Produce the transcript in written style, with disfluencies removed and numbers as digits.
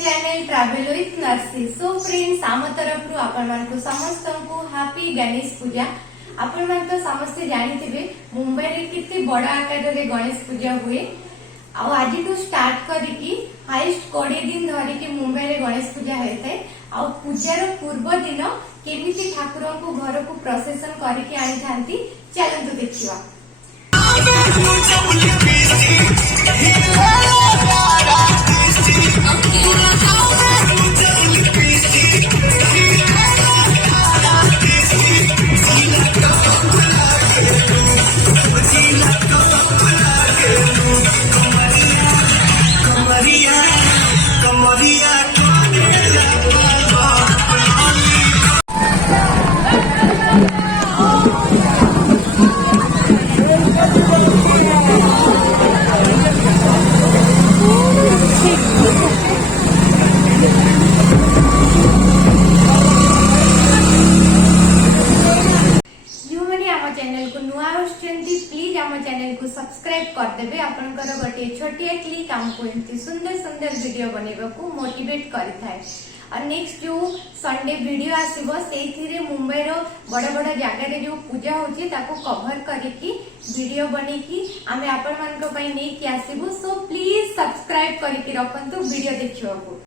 Channel travel with Narsi. So friends आम तरफ आपको समस्त को हैप्पी गणेश पूजा। आपण मान तो समस्ते जानिथिबे मुंबई रे कितने बड़ा आकार रे गणेश पूजा हुए। आज टू स्टार्ट करिकी हाईएस्ट 20 दिन धरिकी मुंबई रे गणेश पूजा होता है। आ पूजार पूर्व दिन केमिति ठाकुर को घर को प्रोसेसन करिकी आनी थांती चलंतु देखिवा। प्लीज आम चैनल को सब्सक्राइब करदेवे। आपनकर गोटे छोटिया क्लिक आमको एमती सुंदर सुंदर वीडियो बनैबा को मोटिवेट करिथाय। और नेक्स्ट जो संडे वीडियो आसीबो सेथिरे मुंबई रो बड़ा बड़ा जगह रे जो पूजा होची ताको कवर करिकी वीडियो बनेकी आमे आपण मानको पई नै कि आसीबो। सो प्लीज सब्सक्राइब करिकी रखंतु वीडियो देखिबाको।